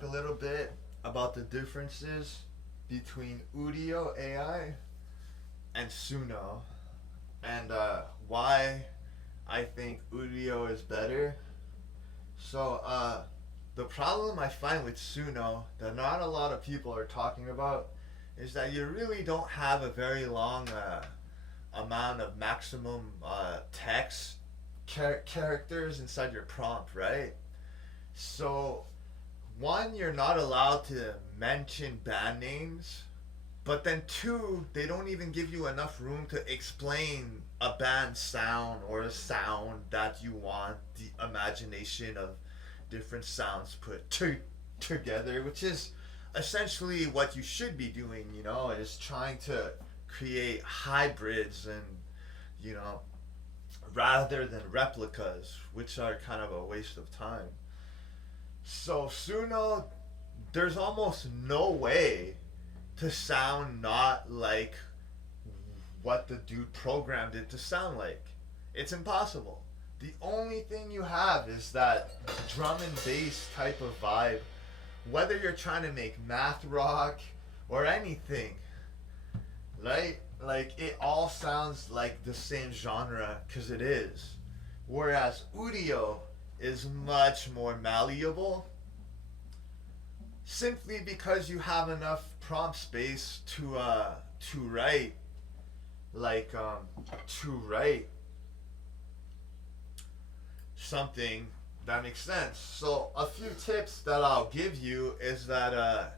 talk a little bit about the differences between Udio AI and Suno, and why I think Udio is better. So, the problem I find with Suno that not a lot of people are talking about is that you really don't have a very long amount of maximum text characters inside your prompt, right? So, one, you're not allowed to mention band names, but then two, they don't even give you enough room to explain a band sound or a sound that you want the imagination of different sounds put together, which is essentially what you should be doing, is trying to create hybrids and, you know, rather than replicas, which are kind of a waste of time. So Suno, there's almost no way to sound not like what the dude programmed it to sound like. It's impossible. The only thing you have is that drum and bass type of vibe, whether you're trying to make math rock or anything, right? Like, it all sounds like the same genre, because it is. Whereas Udio is much more malleable, simply because you have enough prompt space to write, to write something that makes sense. So a few tips that I'll give you is that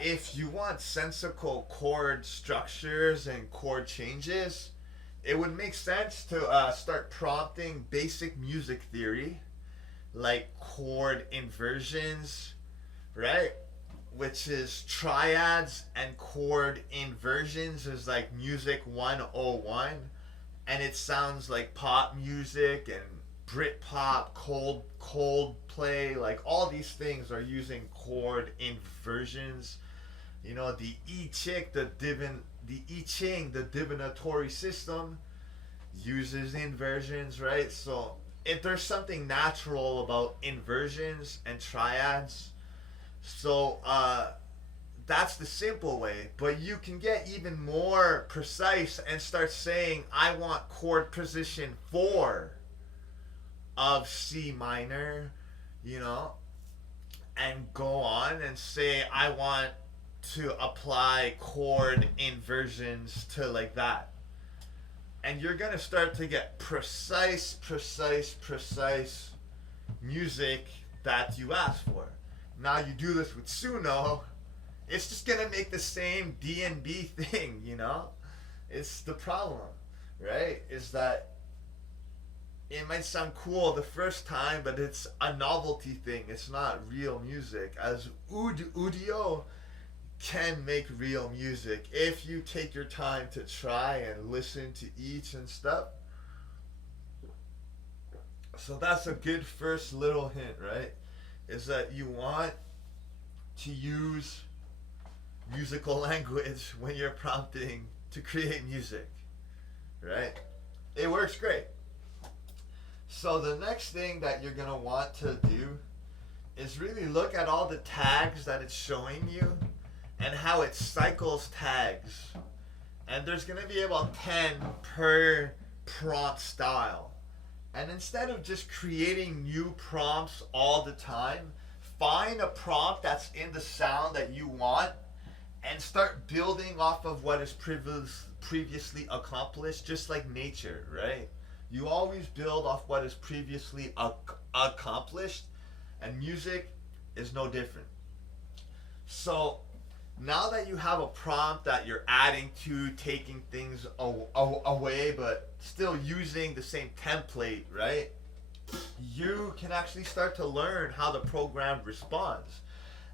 if you want sensical chord structures and chord changes, it would make sense to start prompting basic music theory, like chord inversions, right? Which is triads, and chord inversions is like music 101, and it sounds like pop music and Britpop, Coldplay, like all these things are using chord inversions. You know, the I Ching, the divinatory system, uses inversions, right? So if there's something natural about inversions and triads, so that's the simple way. But you can get even more precise and start saying, I want chord position 4 of C minor, and go on and say, I want to apply chord inversions to like that. And you're going to start to get precise music that you ask for. Now you do this with Suno, it's just going to make the same D&B thing, It's the problem, right? Is that it might sound cool the first time, but it's a novelty thing. It's not real music. As Udio can make real music if you take your time to try and listen to each and stuff. So that's a good first little hint, right? Is that you want to use musical language when you're prompting to create music, right? It works great. So the next thing that you're going to want to do is really look at all the tags that it's showing you and how it cycles tags. And there's going to be about 10 per prompt style. And instead of just creating new prompts all the time, find a prompt that's in the sound that you want and start building off of what is previously accomplished, just like nature, right? You always build off what is previously accomplished, and music is no different. So now that you have a prompt that you're adding to, taking things away, but still using the same template, right? You can actually start to learn how the program responds.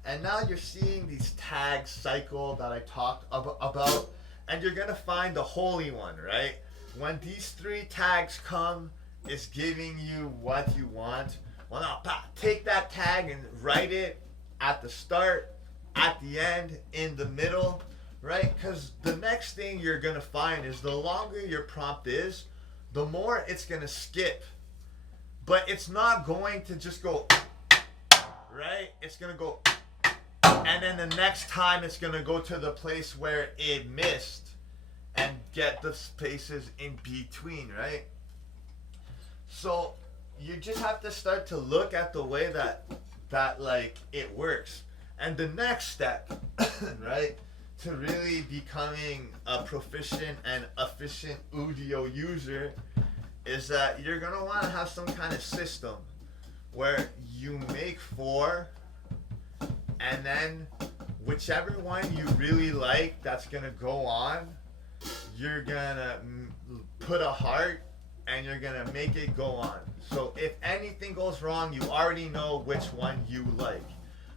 And now you're seeing these tags cycle that I talked about, and you're going to find the holy one, right? When these 3 tags come, it's giving you what you want. Well, now take that tag and write it at the start, at the end, in the middle, right? Because the next thing you're going to find is the longer your prompt is, the more it's going to skip. But it's not going to just go, right? It's going to go, and then the next time it's gonna go to the place where it missed and get the spaces in between, right? So you just have to start to look at the way that like it works. And the next step, right, to really becoming a proficient and efficient Udio user is that you're gonna want to have some kind of system where you make 4, and then whichever one you really like that's gonna go on, you're gonna put a heart and you're gonna make it go on. So if anything goes wrong, you already know which one you like.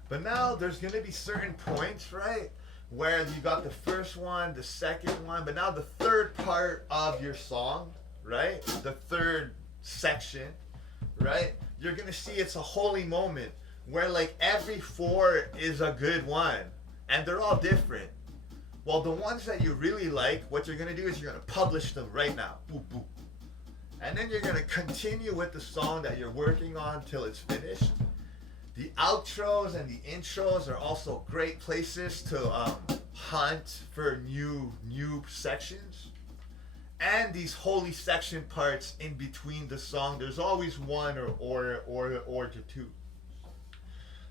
But now there's gonna be certain points, right, where you got the first one, the second one, but now the third part of your song, right, the third section, right, you're gonna see it's a holy moment where like every 4 is a good one and they're all different. Well, the ones that you really like, what you're gonna do is you're gonna publish them right now. Boop, boop. And then you're gonna continue with the song that you're working on till it's finished. The outros and the intros are also great places to hunt for new sections. And these holy section parts in between the song, there's always one or two.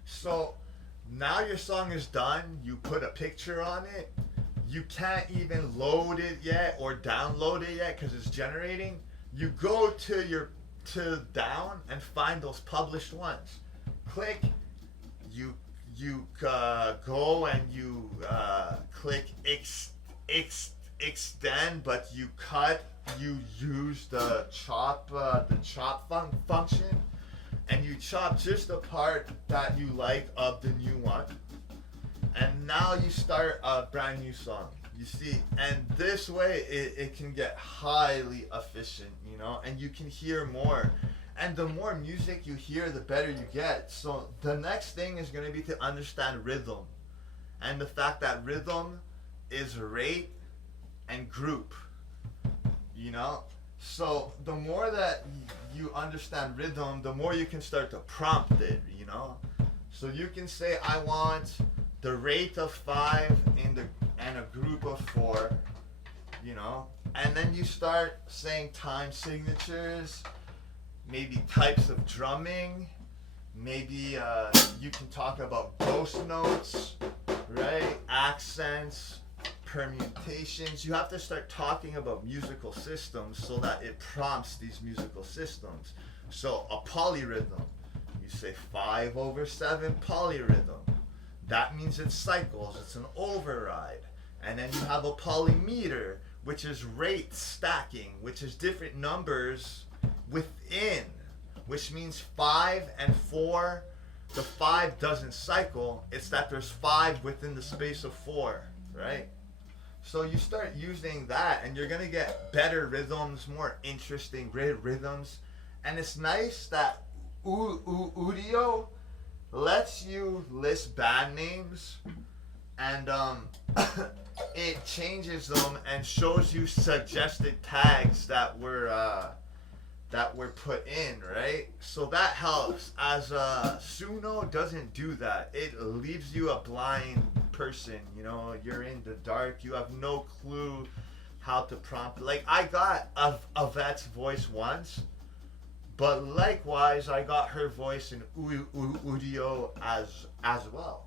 So now your song is done, you put a picture on it. You can't even load it yet or download it yet because it's generating. You go to down and find those published ones. Click, you go and you click extend, but you use the chop function, and you chop just the part that you like of the new one, and now you start a brand new song. You see, and this way it can get highly efficient, you know, and you can hear more. And the more music you hear, the better you get. So the next thing is going to be to understand rhythm. And the fact that rhythm is rate and group, you know. So the more that you understand rhythm, the more you can start to prompt it, you know. So you can say, I want the rate of 5 and a group of 4, you know. And then you start saying time signatures, maybe types of drumming, maybe you can talk about ghost notes, right? Accents, permutations. You have to start talking about musical systems so that it prompts these musical systems. So a polyrhythm, you say 5/7 polyrhythm. That means it cycles, it's an override. And then you have a polymeter, which is rate stacking, which is different numbers within, which means 5 and 4. The 5 doesn't cycle, it's that there's 5 within the space of 4, right? So you start using that and you're gonna get better rhythms, more interesting rhythms. And it's nice that Udio lets you list band names, and it changes them and shows you suggested tags that were put in, right? So that helps. As Suno doesn't do that. It leaves you a blind person, you know. You're in the dark. You have no clue how to prompt. Like, I got Yvette's voice once, but likewise I got her voice in Udio as well.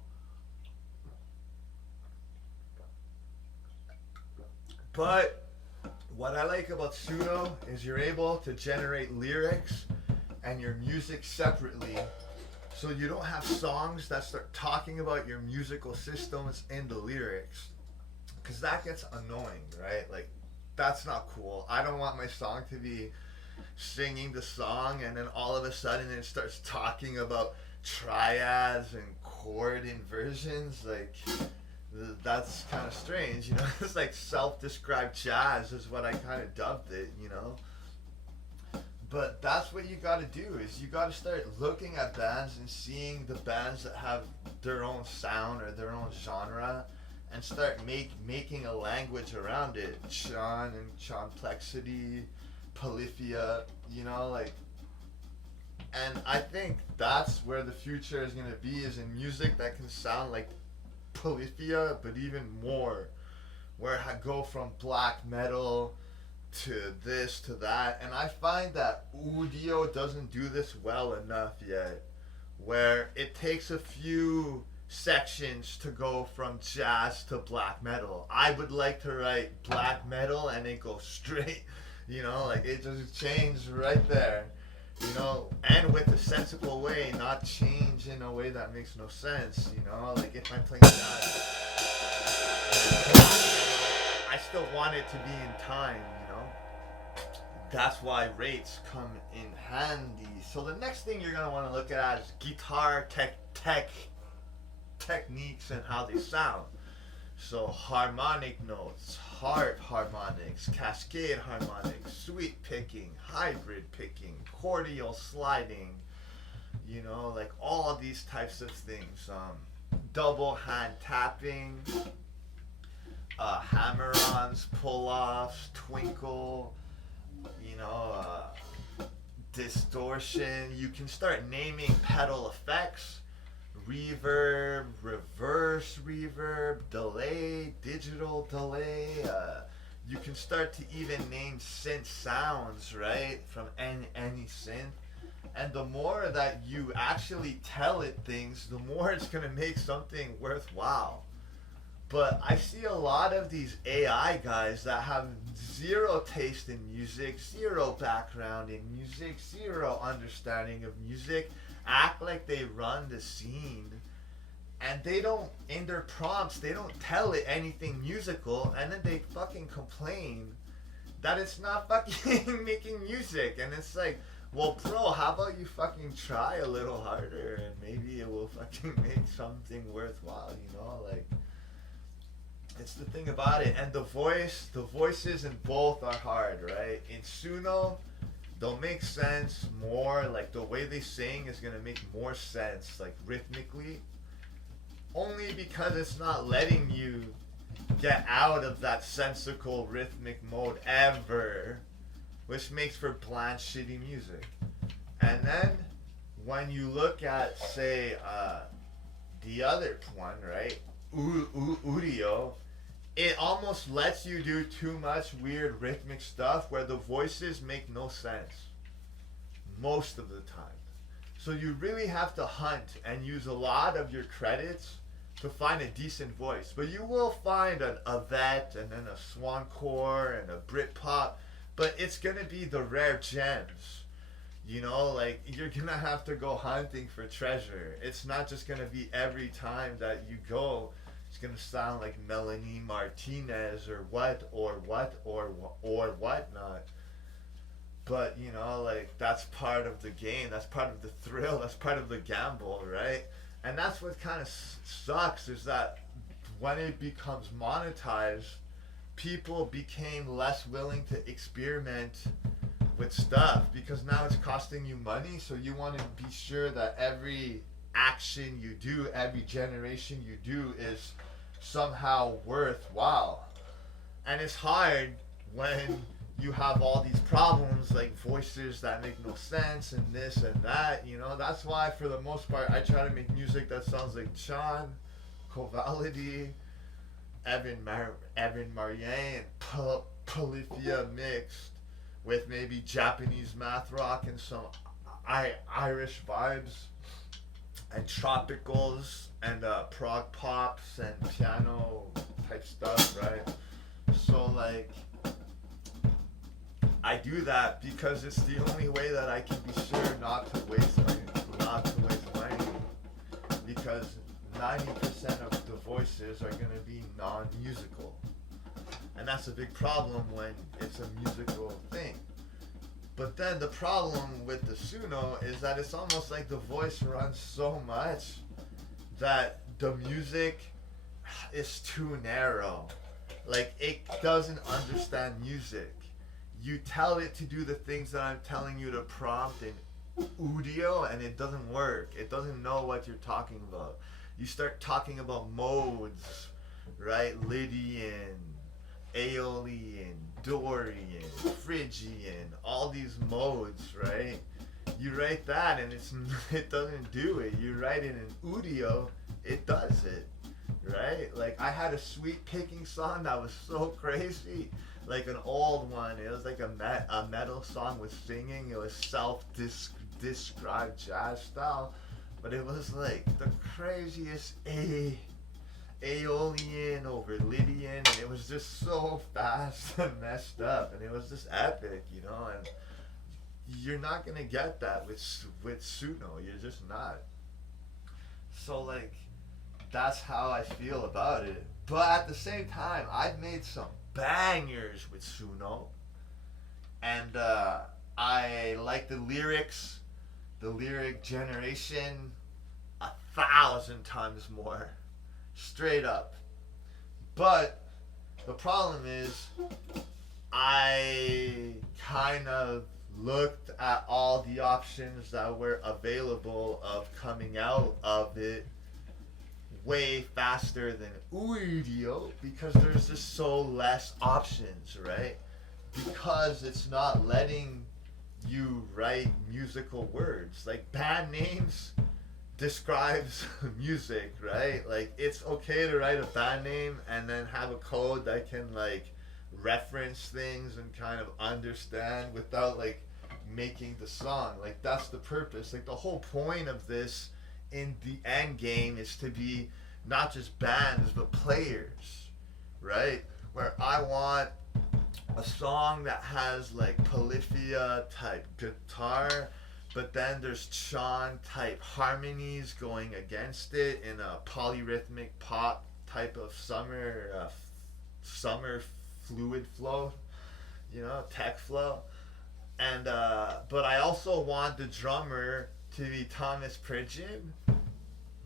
But what I like about Suno is you're able to generate lyrics and your music separately, so you don't have songs that start talking about your musical systems in the lyrics, because that gets annoying, right? Like, that's not cool. I don't want my song to be singing the song and then all of a sudden it starts talking about triads and chord inversions. Like, that's kind of strange, you know. It's like self-described jazz is what I kind of dubbed it, you know. But that's what you got to do, is you got to start looking at bands and seeing the bands that have their own sound or their own genre, and start making a language around it. Chon and chonplexity, polyphia, you know, like. And I think that's where the future is going to be, is in music that can sound like polyphia, but even more, where I go from black metal to this to that, and I find that Udio doesn't do this well enough yet, where it takes a few sections to go from jazz to black metal. I would like to write black metal and it goes straight, like it just changed right there, and with a sensible way, not change in a way that makes no sense, like if I'm playing jazz, I still want it to be in time, That's why rates come in handy. So the next thing you're gonna want to look at is guitar techniques and how they sound. So harmonic notes, harp harmonics, cascade harmonics, sweep picking, hybrid picking, cordial sliding, like all of these types of things. Double hand tapping, hammer-ons, pull-offs, twinkle, distortion. You can start naming pedal effects, reverb, reverse reverb, delay, digital delay. You can start to even name synth sounds, right, from any synth. And the more that you actually tell it things, the more it's going to make something worthwhile. But I see a lot of these AI guys that have zero taste in music, zero background in music, zero understanding of music, act like they run the scene, and they don't, in their prompts, they don't tell it anything musical, and then they fucking complain that it's not fucking making music. And it's like, well, bro, how about you fucking try a little harder and maybe it will fucking make something worthwhile, like... It's the thing about it. And the voices in both are hard, right? In Suno, they'll make sense more, like the way they sing is gonna make more sense, like rhythmically, only because it's not letting you get out of that sensical rhythmic mode ever, which makes for bland shitty music. And then when you look at, say, the other one, right, Udio, it almost lets you do too much weird rhythmic stuff where the voices make no sense most of the time. So you really have to hunt and use a lot of your credits to find a decent voice. But you will find an Yvette and then a Swancore and a Britpop, but it's gonna be the rare gems. Like you're gonna have to go hunting for treasure. It's not just gonna be every time that you go it's gonna sound like Melanie Martinez or whatnot. But like that's part of the game. That's part of the thrill. That's part of the gamble, right? And that's what kind of sucks is that when it becomes monetized, people became less willing to experiment with stuff because now it's costing you money. So you want to be sure that every action you do, every generation you do is somehow worthwhile. And it's hard when you have all these problems like voices that make no sense and this and that, That's why for the most part I try to make music that sounds like Chan, Covality, Evan Marien, and Polyphia mixed with maybe Japanese math rock and some Irish vibes and tropicals and prog pops and piano type stuff, right? So like I do that because it's the only way that I can be sure not to waste money, because 90% of the voices are going to be non-musical, and that's a big problem when it's a musical thing. But then the problem with the Suno is that it's almost like the voice runs so much that the music is too narrow. Like it doesn't understand music. You tell it to do the things that I'm telling you to prompt in Udio and it doesn't work. It doesn't know what you're talking about. You start talking about modes, right? Lydian, Aeolian, Dorian, Phrygian, all these modes, right? You write that and it doesn't do it. You write it in Udio, it does it. right? Like I had a sweet picking song that was so crazy, like an old one. It was like a metal song with singing. It was described jazz style, but it was like the craziest Aeolian over Lydian, and it was just so fast and messed up, and it was just epic, you know. And you're not gonna get that with Suno. You're just not. So like, that's how I feel about it. But at the same time, I've made some bangers with Suno, and I like the lyrics, the lyric generation, 1,000 times more, straight up. But the problem is, I kind of looked at all the options that were available of coming out of it way faster than Udio, because there's just so less options, right? Because it's not letting you write musical words. Like band names describes music, right? Like it's okay to write a band name and then have a code that can like reference things and kind of understand without like making the song. Like that's the purpose. Like the whole point of this in the end game is to be not just bands but players, right? Where I want a song that has like polyphia type guitar, but then there's Sean type harmonies going against it in a polyrhythmic pop type of summer fluid flow, you know, tech flow. And but I also want the drummer to be Thomas Pridgeon,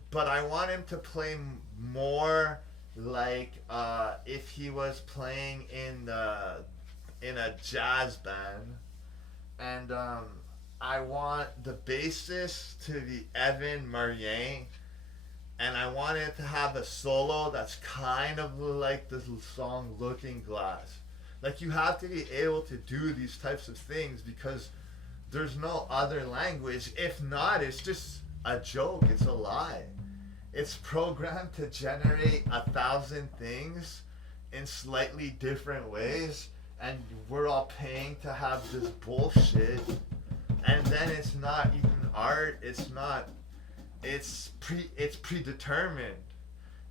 but I want him to play more like if he was playing in a jazz band. And I want the bassist to be Evan Marien, and I want it to have a solo that's kind of like the song Looking Glass. Like you have to be able to do these types of things because there's no other language. If not, it's just a joke. It's a lie. It's programmed to generate 1,000 things in slightly different ways, and we're all paying to have this bullshit. And then it's not even art. It's not. It's predetermined.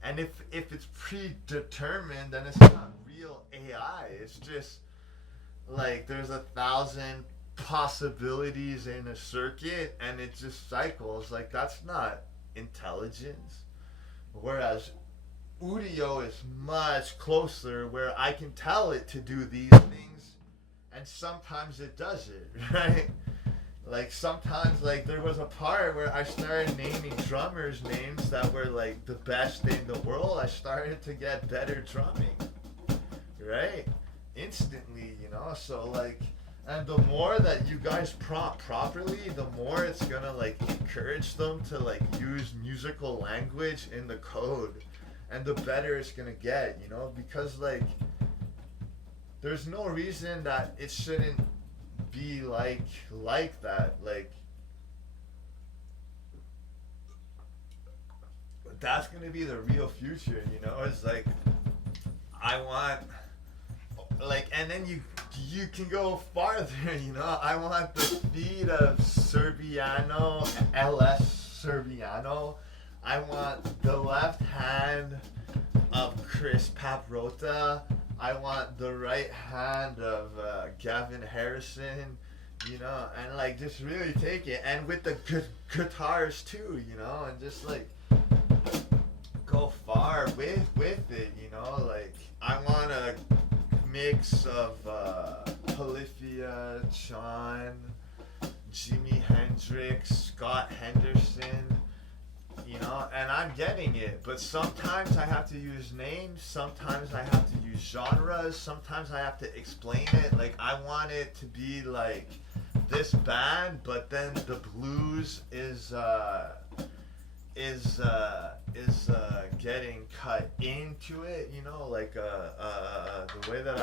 And if it's predetermined, then it's not real AI. It's just like there's 1,000 possibilities in a circuit, and it just cycles. Like that's not intelligence. Whereas Udio is much closer, where I can tell it to do these things, and sometimes it does it, right? Like sometimes, like there was a part where I started naming drummers names that were like the best in the world. I started to get better drumming, right? Instantly, you know. So like, and the more that you guys prompt properly, the more it's gonna like encourage them to like use musical language in the code, and the better it's gonna get, you know. Because like, there's no reason that it shouldn't be like that. Like that's gonna be the real future, you know. It's like I want like, and then you can go farther, you know. I want the speed of Serbiano, LS Serbiano. I want the left hand of Chris Paprota. I want the right hand of Gavin Harrison, you know, and like just really take it, and with the guitars too, you know, and just like go far with it, you know. Like I want a mix of Polyphia, Sean, Jimi Hendrix, Scott Henderson, you know, and I'm getting it. But sometimes I have to use names, sometimes I have to use genres, sometimes I have to explain it. Like I want it to be like this band, but then the blues is getting cut into it, you know, like the way that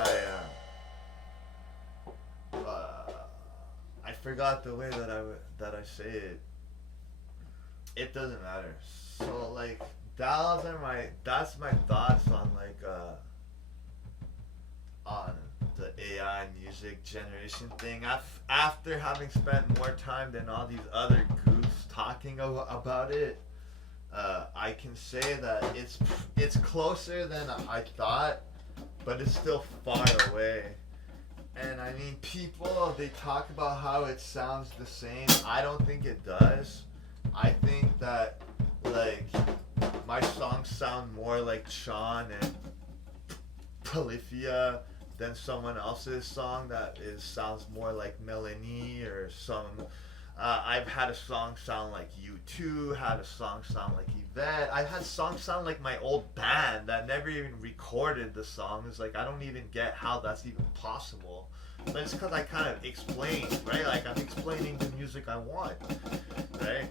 I forgot the way that I say it. It doesn't matter. So like that's my thoughts on like on the AI music generation thing. After having spent more time than all these other goofs talking about it, I can say that it's closer than I thought, but it's still far away. And I mean, people, they talk about how it sounds the same. I don't think it does. I think that, like, my songs sound more like Sean and Polyphia than someone else's song that sounds more like Melanie or some. I've had a song sound like U2, had a song sound like Yvette. I've had songs sound like my old band that never even recorded the song. It's like, I don't even get how that's even possible. But it's because I kind of explained, right? Like, I'm explaining the music I want, right?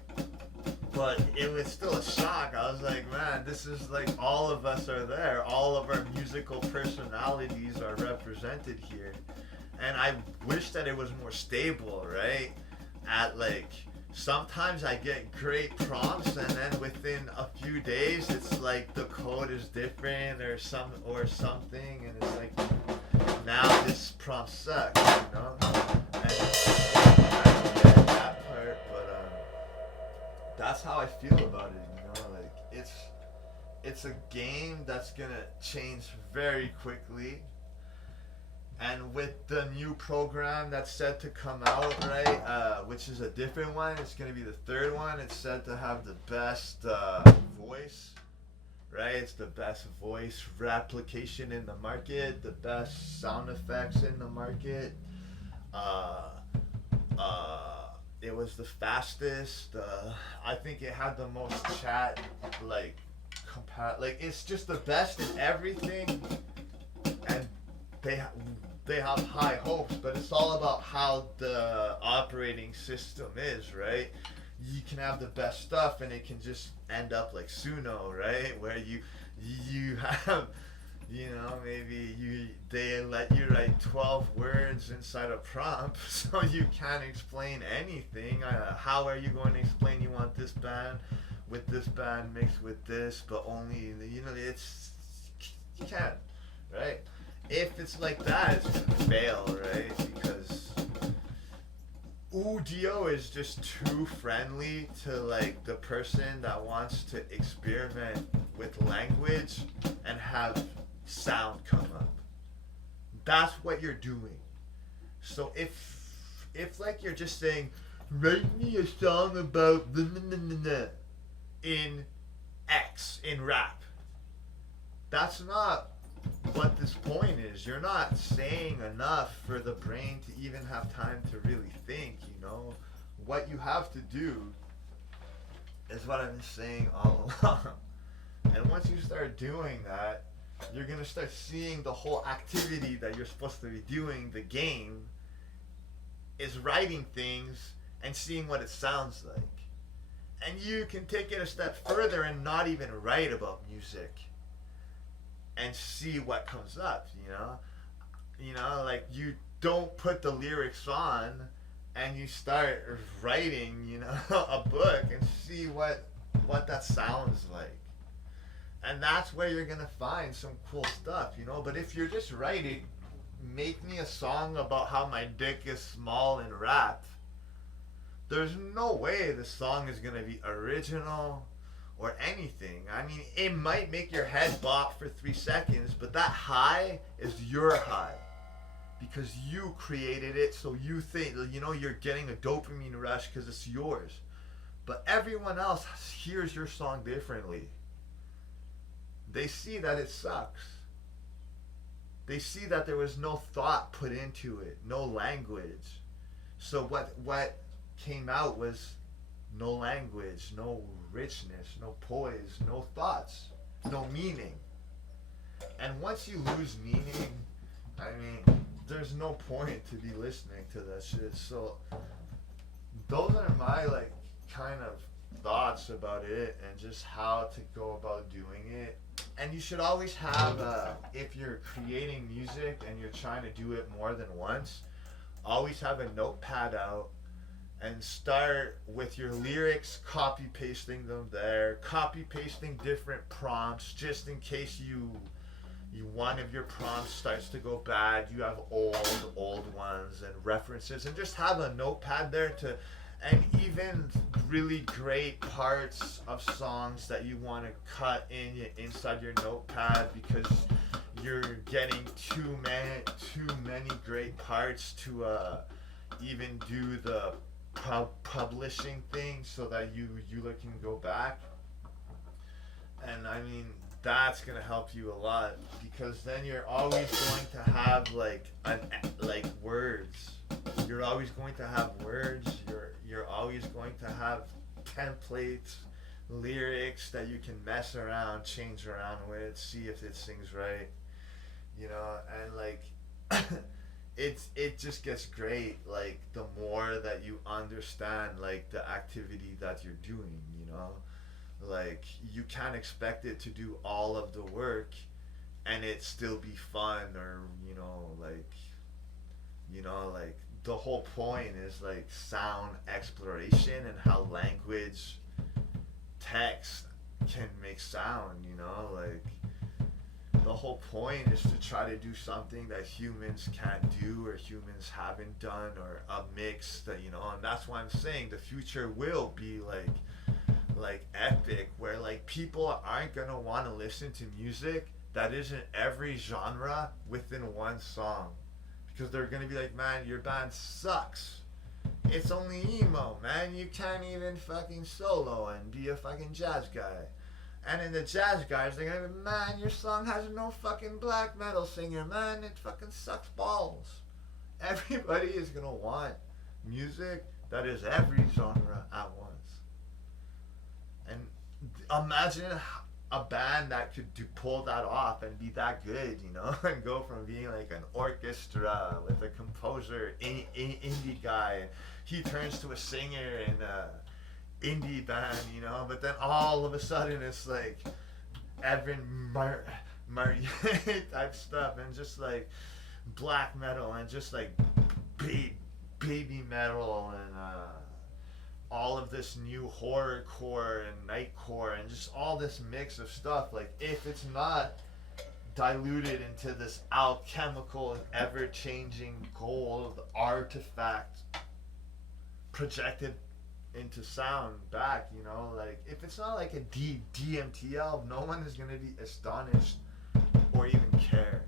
But it was still a shock. I was like, man, this is like all of us are there. All of our musical personalities are represented here. And I wish that it was more stable, right? At like, sometimes I get great prompts and then within a few days it's like the code is different or something, and it's like, now this prompt sucks, you know? And I get that part, but that's how I feel about it, you know? Like, it's a game that's gonna change very quickly. And with the new program that's set to come out, right, which is a different one, it's going to be the third one. It's said to have the best voice, right? It's the best voice replication in the market, the best sound effects in the market. It was the fastest. I think it had the most chat, like, it's just the best in everything. And they have high hopes, but it's all about how the operating system is, right? You can have the best stuff and it can just end up like Suno, right? Where you have, you know, they let you write 12 words inside a prompt, so you can't explain anything. How are you going to explain you want this band with this band mixed with this, but only, you know, you can't, right? If it's like that, it's gonna fail, right? Because Udio is just too friendly to like the person that wants to experiment with language and have sound come up. That's what you're doing. So if like you're just saying, write me a song about in X in rap, that's not what this point is. You're not saying enough for the brain to even have time to really think, you know. What you have to do is what I've been saying all along. And once you start doing that, you're going to start seeing the whole activity that you're supposed to be doing, the game, is writing things and seeing what it sounds like. And you can take it a step further and not even write about music and see what comes up, you know? You know, like, you don't put the lyrics on and you start writing, you know, a book and see what that sounds like. And that's where you're gonna find some cool stuff, you know? But if you're just writing, make me a song about how my dick is small in rap, there's no way the song is gonna be original or anything. I mean, it might make your head bop for 3 seconds, but that high is your high because you created it, so you think, you know, you're getting a dopamine rush because it's yours. But everyone else hears your song differently. They see that it sucks. They see that there was no thought put into it, no language. So what came out was no language, no richness, no poise, no thoughts, no meaning. And once you lose meaning, I mean, there's no point to be listening to that shit. So those are my like kind of thoughts about it and just how to go about doing it. And you should always have, if you're creating music and you're trying to do it more than once, always have a notepad out and start with your lyrics, copy pasting them there, copy pasting different prompts just in case you one of your prompts starts to go bad. You have old ones and references, and just have a notepad there to, and even really great parts of songs that you want to cut inside your notepad because you're getting too many great parts to even do the publishing thing, so that you can go back. And I mean, that's gonna help you a lot, because then you're always going to have like words. You're always going to have words. You're always going to have templates, lyrics that you can mess around, change around with, see if it sings right, you know. And like it just gets great, like the more that you understand like the activity that you're doing, you know. Like, you can't expect it to do all of the work and it still be fun, or like the whole point is like sound exploration and how language, text can make sound, you know. Like, the whole point is to try to do something that humans can't do, or humans haven't done, or a mix that, you know. And that's why I'm saying the future will be like epic, where like people aren't gonna want to listen to music that isn't every genre within one song, because they're gonna be like, man, your band sucks, it's only emo, man, you can't even fucking solo and be a fucking jazz guy. And then the jazz guys, they're gonna be, man, your song has no fucking black metal singer, man, it fucking sucks balls. Everybody is gonna want music that is every genre at once. And imagine a band that could pull that off and be that good, you know, and go from being like an orchestra with a composer, indie guy, he turns to a singer in a indie band, you know, but then all of a sudden it's like Evan Marie type stuff, and just like black metal, and just like baby metal, and all of this new horrorcore and nightcore, and just all this mix of stuff. Like, if it's not diluted into this alchemical and ever-changing gold artifact projected into sound back, you know, like, if it's not like a DMTL, no one is going to be astonished or even care.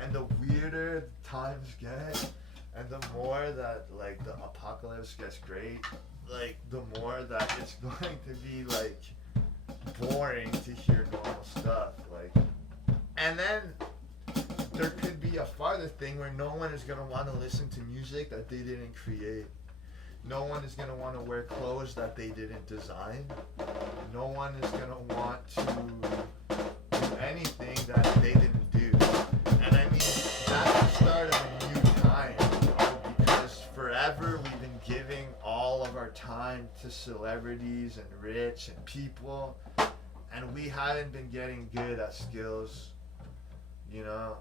And the weirder times get, and the more that like the apocalypse gets great, like the more that it's going to be like boring to hear normal stuff. Like, and then there could be a farther thing where no one is going to want to listen to music that they didn't create. No one is going to want to wear clothes that they didn't design. No one is going to want to do anything that they didn't do. And I mean, that's the start of a new time, because forever we've been giving all of our time to celebrities and rich and people, and we haven't been getting good at skills, you know.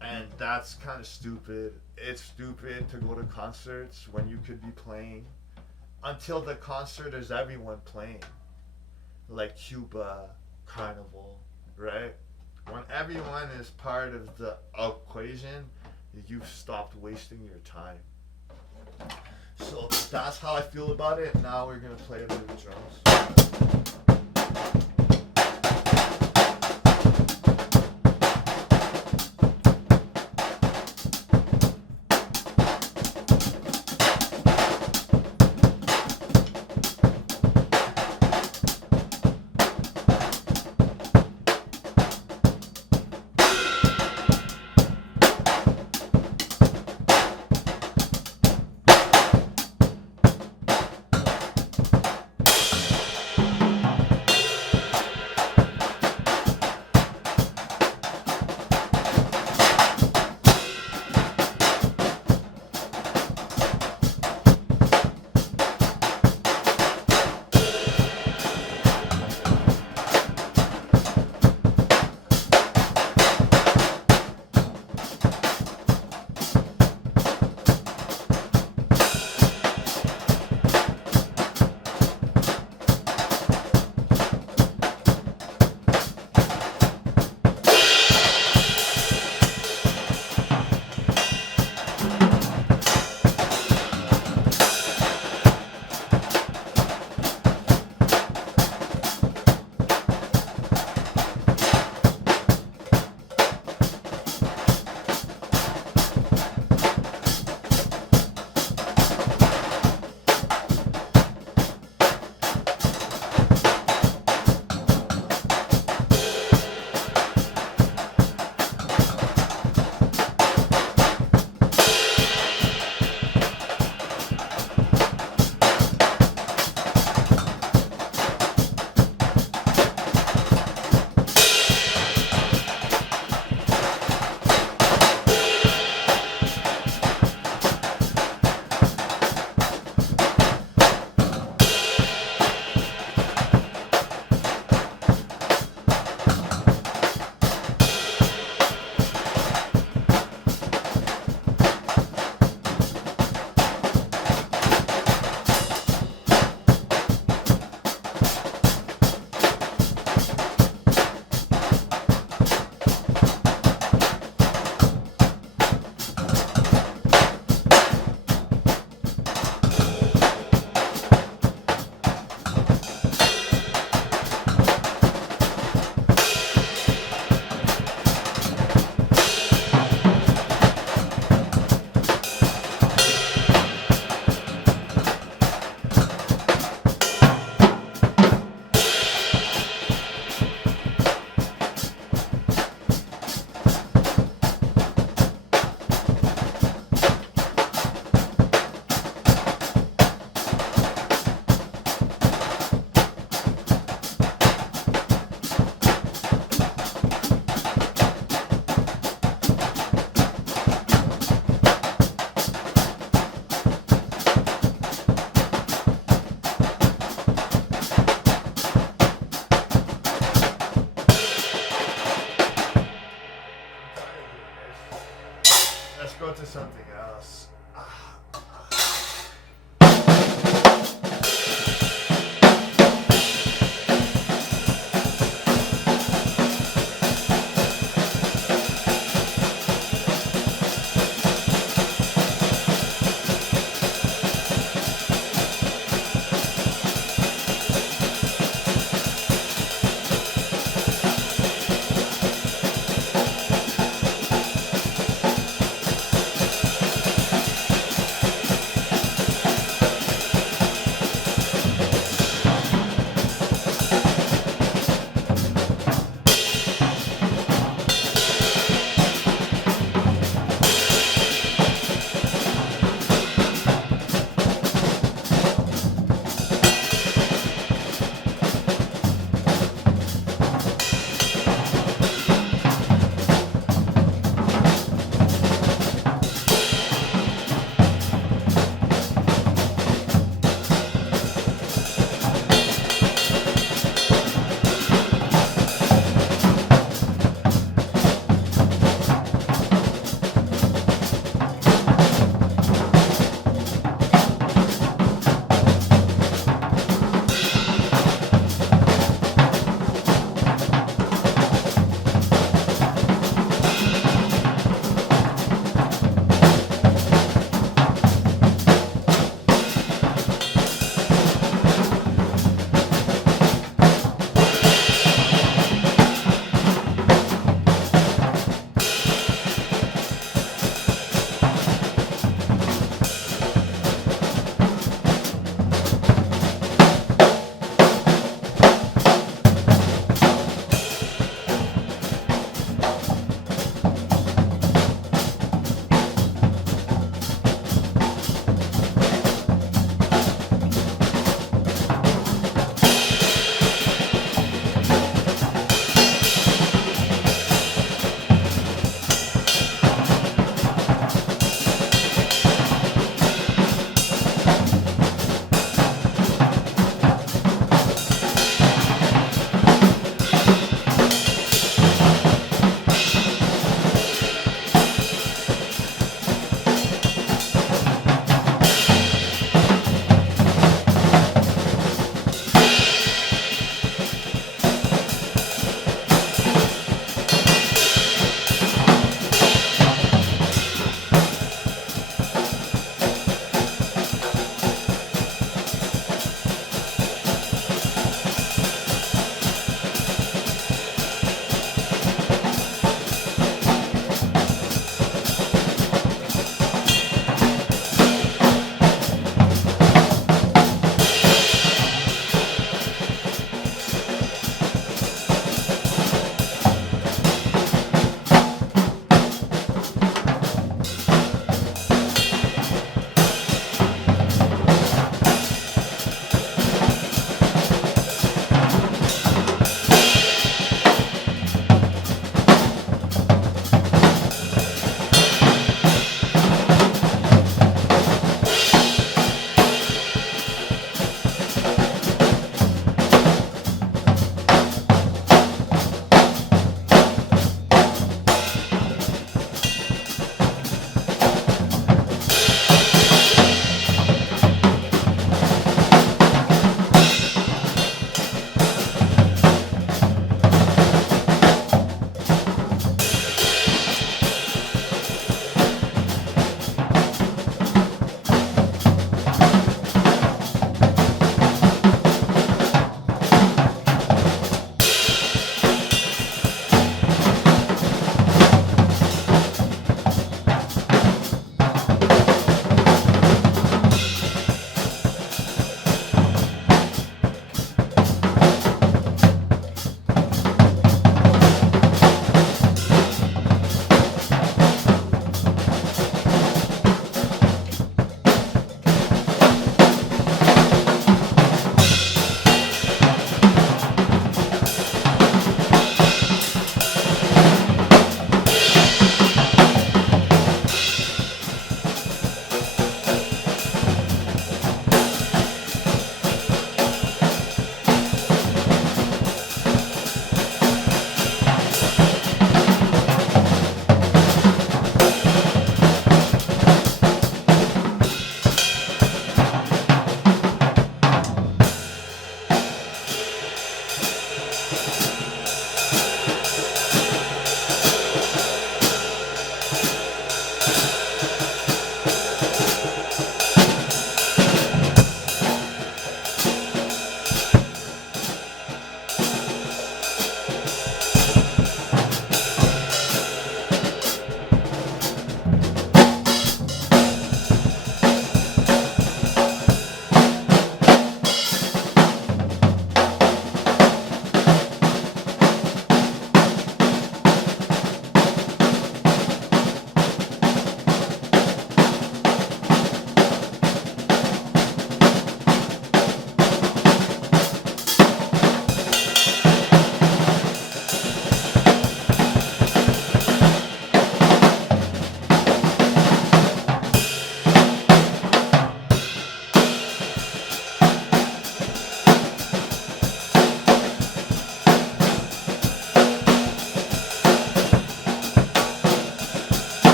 And that's kind of stupid. It's stupid to go to concerts when you could be playing. Until the concert is everyone playing. Like Cuba, Carnival, right? When everyone is part of the equation, you've stopped wasting your time. So that's how I feel about it. Now we're going to play a bit of drums. go to something else.